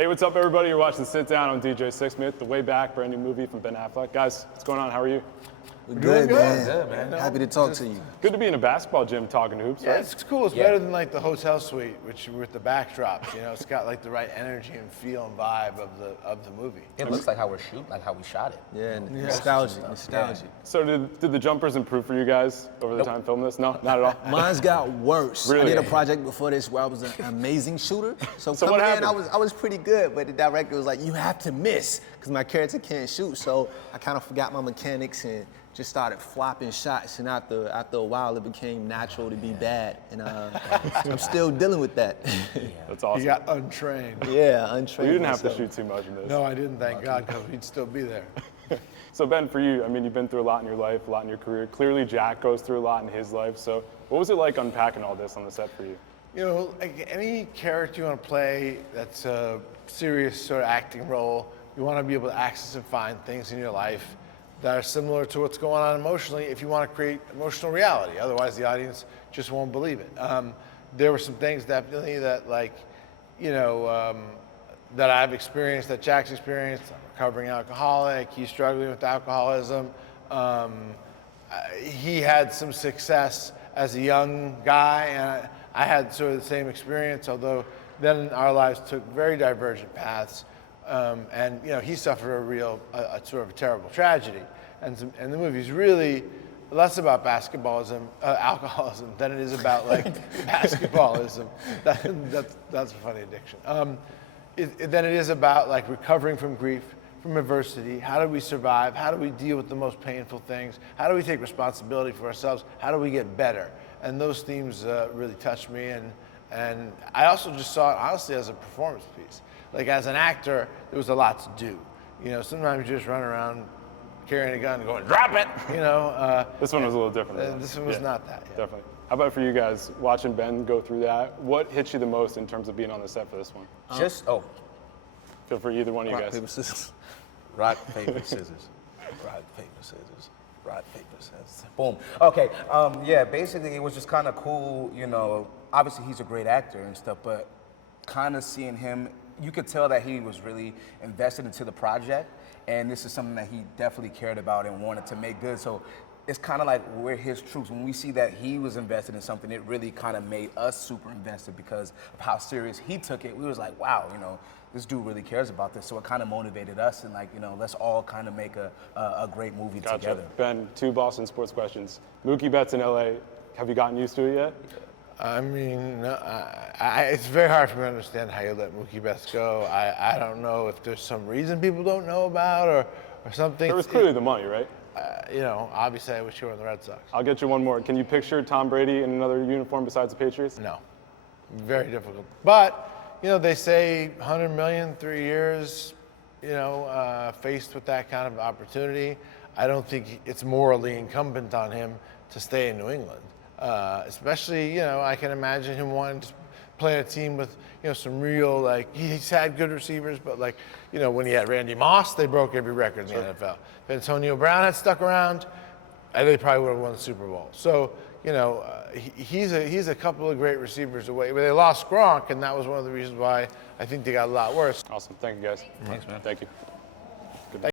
Hey, what's up, everybody? You're watching Sit Down on DJ Sixsmith, the Way Back, brand new movie from Ben Affleck. Guys, what's going on? How are you? We're good, man. Good, man. Happy to talk to you. Good to be in a basketball gym talking hoops, Yeah, right? it's cool. It's better than like the hotel suite, which with the backdrops. You know, it's got like the right energy and feel and vibe of the movie. It looks like how we're shooting, like how we shot it. Yeah, nostalgic. So did the jumpers improve for you guys over the time filming this? No, not at all? Mine's got worse. Really? I did a project before this where I was an amazing shooter. So what coming in, happened? I was pretty good, but the director was like, you have to miss, because my character can't shoot. So I kind of forgot my mechanics and just started flopping shots, and after a while, it became natural to be bad, and I'm still dealing with that. That's awesome. You got untrained. Yeah, untrained. You didn't have to myself. shoot too much in this. No, I didn't, thank God, because we'd still be there. So Ben, for you, I mean, you've been through a lot in your life, a lot in your career. Clearly, Jack goes through a lot in his life. So what was it like unpacking all this on the set for you? You know, like any character you want to play that's a serious sort of acting role, you want to be able to access and find things in your life that are similar to what's going on emotionally if you want to create emotional reality. Otherwise, the audience just won't believe it. There were some things definitely that, like, you know, that I've experienced, that Jack's experienced. I'm a recovering alcoholic. He's struggling with alcoholism. He had some success as a young guy, and I had sort of the same experience, although then our lives took very divergent paths. And you know, he suffered a sort of a terrible tragedy, and the movie's really less about alcoholism than it is about like basketballism. That's a funny addiction. Then it is about like recovering from grief, from adversity. How do we survive? How do we deal with the most painful things? How do we take responsibility for ourselves? How do we get better? And those themes really touched me, and I also just saw it honestly as a performance piece. Like as an actor, there was a lot to do. You know, sometimes you just run around carrying a gun and going, drop it, you know. This one was a little different. This one was not that. Yeah. Definitely. How about for you guys, watching Ben go through that? What hit you the most in terms of being on the set for this one? Feel free, either one of you Rock, guys. paper, scissors. Rock, paper, scissors. Rock, paper, scissors. Rock, paper, scissors. Boom. Okay. Yeah. Basically, it was just kind of cool. You know, obviously he's a great actor and stuff, but kind of seeing him, you could tell that he was really invested into the project, and this is something that he definitely cared about and wanted to make good. So it's kind of like we're his troops. When we see that he was invested in something, it really kind of made us super invested because of how serious he took it. We was like, wow, you know, this dude really cares about this. So it kind of motivated us, and like, you know, let's all kind of make a great movie together. Ben, 2 Boston sports questions. Mookie Betts in LA. Have you gotten used to it yet? I mean, it's very hard for me to understand how you let Mookie Betts go. I don't know if there's some reason people don't know about or something. There was clearly the money, right? You know, obviously I wish you were in the Red Sox. I'll get you one more. Can you picture Tom Brady in another uniform besides the Patriots? No, very difficult. But, you know, they say 100 million, 3 years, you know, faced with that kind of opportunity, I don't think it's morally incumbent on him to stay in New England. Especially, you know, I can imagine him wanting to play a team with, you know, some real, like, he's had good receivers, but like, you know, when he had Randy Moss, they broke every record in the NFL. If Antonio Brown had stuck around, they probably would have won the Super Bowl. So, you know, he's a couple of great receivers away. But they lost Gronk, and that was one of the reasons why I think they got a lot worse. Awesome. Thank you, guys. Thanks, man. Thank you.